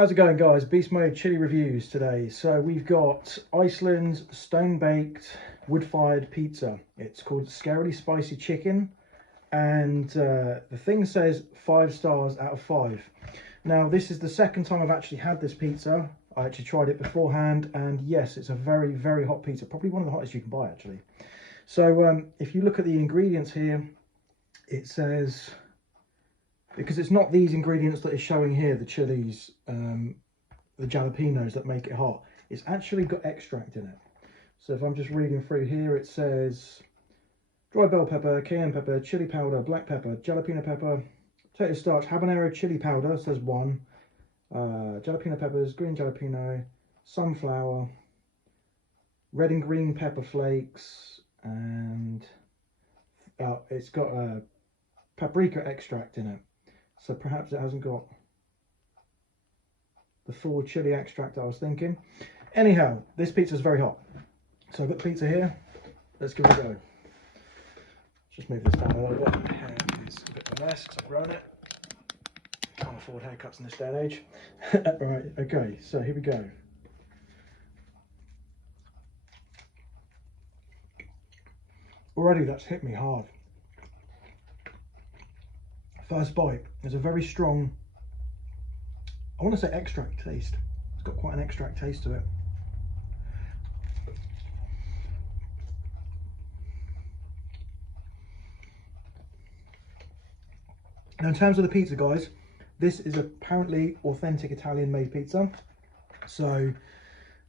How's it going, guys? Beast Mode chili reviews today. So we've got Iceland's Stonedbaked wood-fired pizza. It's called Scarily Spicy Chicken, and the thing says 5 stars out of 5. Now, this is the second time I've actually had this pizza. I actually tried it beforehand, and yes, it's a very, very hot pizza. Probably one of the hottest you can buy, actually. So if you look at the ingredients here, it says, because it's not these ingredients that is showing here, the chilies, the jalapenos that make it hot, it's actually got extract in it. So if I'm just reading through here, it says dry bell pepper, cayenne pepper, chili powder, black pepper, jalapeno pepper, potato starch, habanero chili powder, says 1, jalapeno peppers, green jalapeno, sunflower, red and green pepper flakes, and it's got a paprika extract in it. So perhaps it hasn't got the full chili extract I was thinking. Anyhow, this pizza is very hot. So I've got pizza here. Let's give it a go. Just move this down a little bit. My hair is a bit of a mess because I've grown it. Can't afford haircuts in this day and age. Right, okay, so here we go. Already that's hit me hard. First bite, there's a very strong, I want to say extract taste. It's got quite an extract taste to it. Now, in terms of the pizza, guys, this is apparently authentic Italian made pizza. So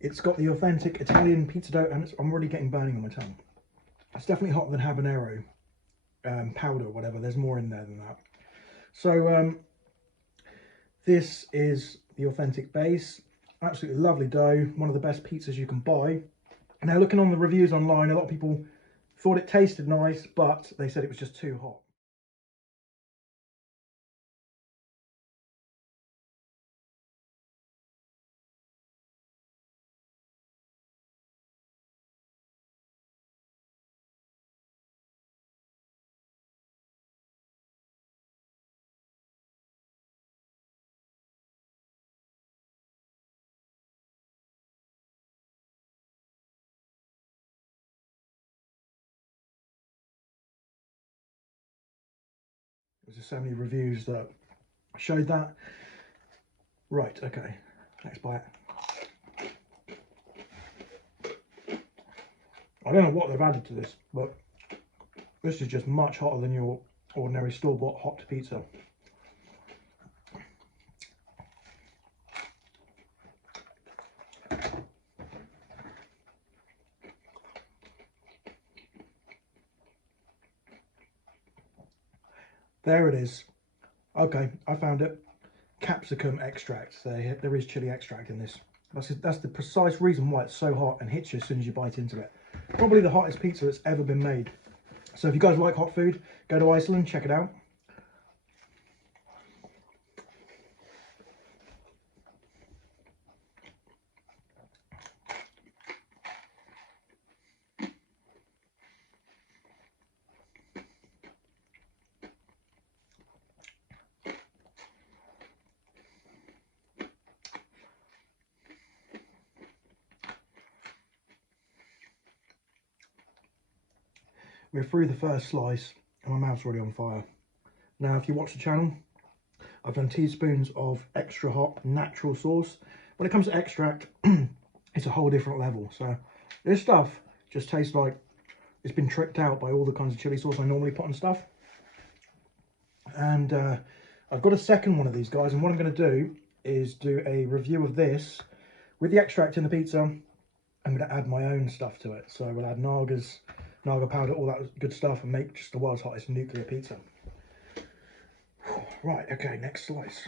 it's got the authentic Italian pizza dough, and I'm already getting burning on my tongue. It's definitely hotter than habanero powder or whatever. There's more in there than that. So this is the authentic base. Absolutely lovely dough. One of the best pizzas you can buy. Now, looking on the reviews online, a lot of people thought it tasted nice, but they said it was just too hot. There's just so many reviews that showed that. Right, okay, next bite. I don't know what they've added to this, but this is just much hotter than your ordinary store-bought hot pizza. There it is. Okay, I found it. Capsicum extract. There is chili extract in this. That's the precise reason why it's so hot and hits you as soon as you bite into it. Probably the hottest pizza that's ever been made. So if you guys like hot food, go to Iceland, check it out. We're through the first slice and my mouth's already on fire. Now, if you watch the channel, I've done teaspoons of extra hot natural sauce. When it comes to extract, it's a whole different level. So this stuff just tastes like it's been tricked out by all the kinds of chili sauce I normally put on stuff. And I've got a second one of these, guys, and what I'm going to do is do a review of this with the extract in the pizza. I'm going to add my own stuff to it. So we'll add Naga powder, all that good stuff, and make just the world's hottest nuclear pizza. Right, okay, next slice.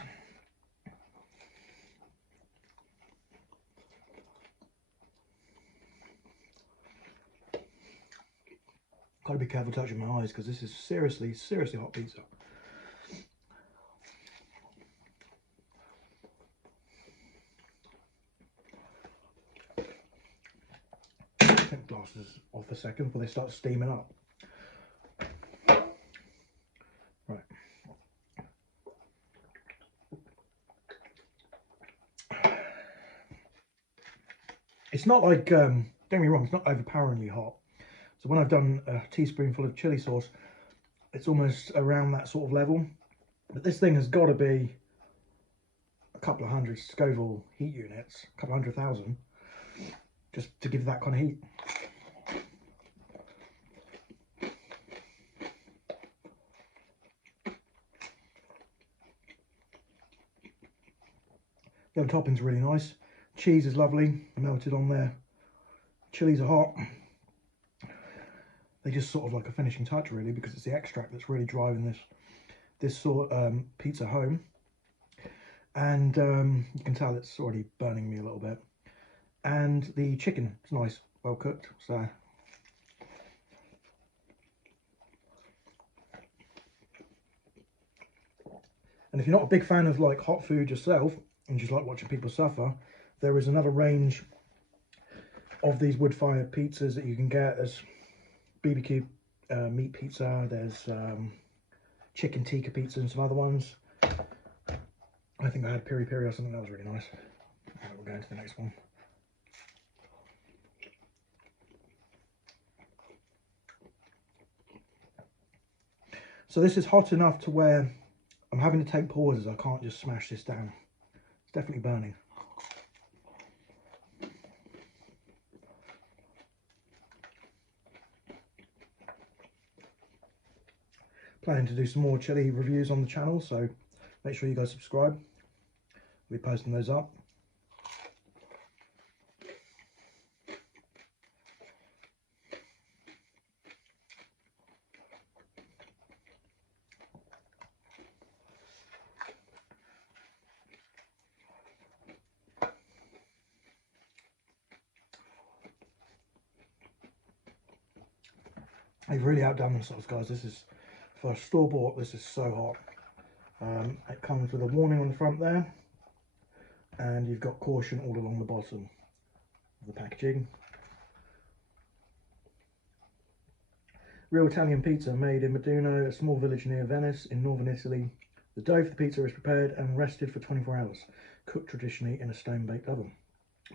Gotta be careful touching my eyes because this is seriously, seriously hot pizza. Take glasses off a second before they start steaming up. Right. It's not like, don't get me wrong, it's not overpoweringly hot. So when I've done a teaspoonful of chili sauce, it's almost around that sort of level. But this thing has got to be a couple of hundred Scoville heat units, a couple 100,000, just to give that kind of heat. The other topping's really nice. Cheese is lovely, melted on there. Chilies are hot. They just sort of like a finishing touch really, because it's the extract that's really driving this sort pizza home. And you can tell it's already burning me a little bit. And the chicken is nice, well cooked. So and if you're not a big fan of like hot food yourself and just like watching people suffer, there is another range of these wood-fired pizzas that you can get. There's BBQ meat pizza, there's chicken tikka pizza and some other ones. I think I had piri piri or something, that was really nice. Right, we're going to the next one. So this is hot enough to where I'm having to take pauses. I can't just smash this down. It's definitely burning. Planning to do some more chili reviews on the channel, so make sure you guys subscribe. We'll be posting those up. They've really outdone themselves, guys. This is, for a store-bought, this is so hot. It comes with a warning on the front there, and you've got caution all along the bottom of the packaging. Real Italian pizza made in Meduno, a small village near Venice in northern Italy. The dough for the pizza is prepared and rested for 24 hours, cooked traditionally in a stone-baked oven,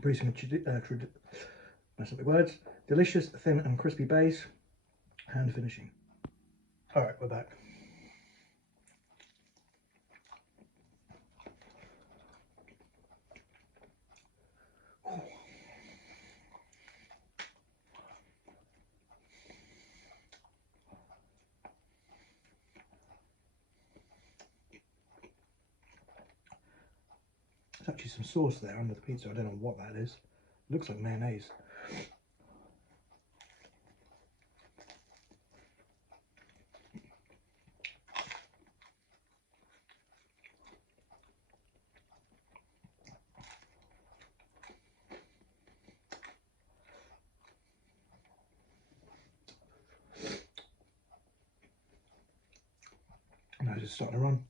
producing a delicious, thin and crispy base, hand finishing. All right, we're back. There's actually some sauce there under the pizza. I don't know what that is. It looks like mayonnaise. Now it's starting to run.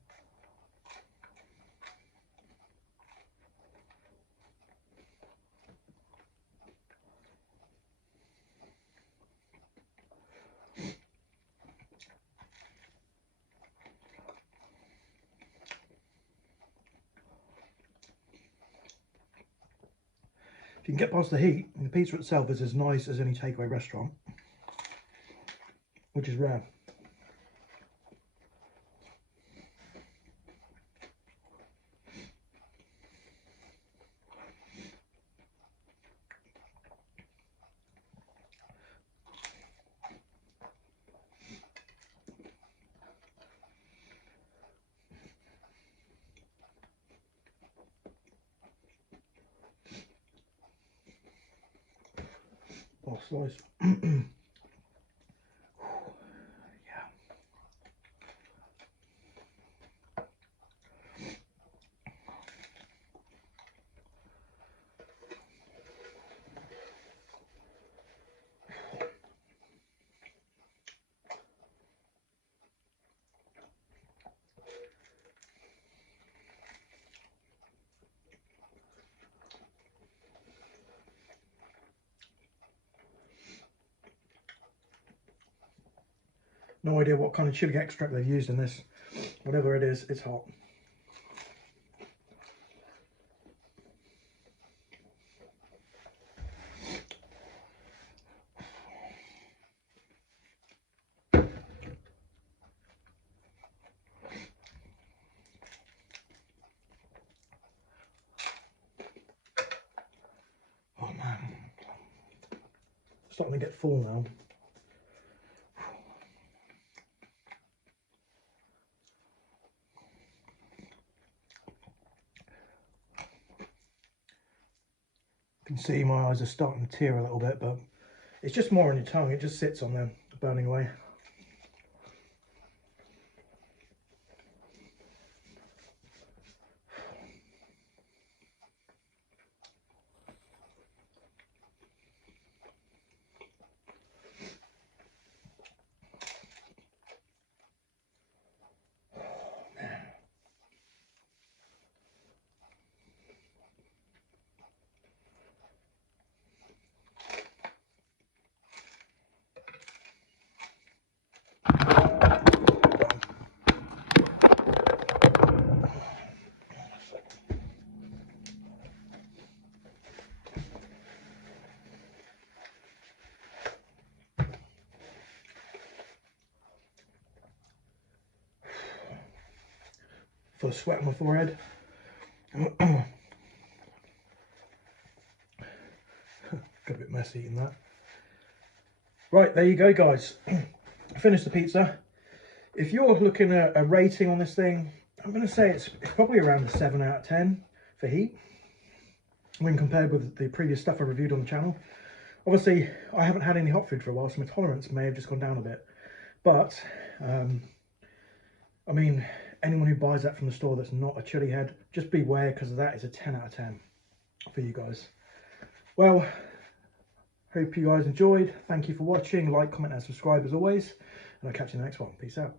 If you can get past the heat, the pizza itself is as nice as any takeaway restaurant, which is rare. Oh, slice. Yeah. No idea what kind of chili extract they've used in this. Whatever it is, it's hot. Starting to get full now. You can see my eyes are starting to tear a little bit, but it's just more on your tongue. It just sits on there, burning away. Full of sweat on my forehead. Got a bit messy in that. Right, there you go, guys. I finished the pizza. If you're looking at a rating on this thing, I'm going to say it's probably around a 7 out of 10 for heat when compared with the previous stuff I reviewed on the channel. Obviously, I haven't had any hot food for a while, so my tolerance may have just gone down a bit. But, I mean, anyone who buys that from the store that's not a chili head, just beware, because that is a 10 out of 10 for you guys. Well, hope you guys enjoyed. Thank you for watching. Like, comment and subscribe as always. And I'll catch you in the next one. Peace out.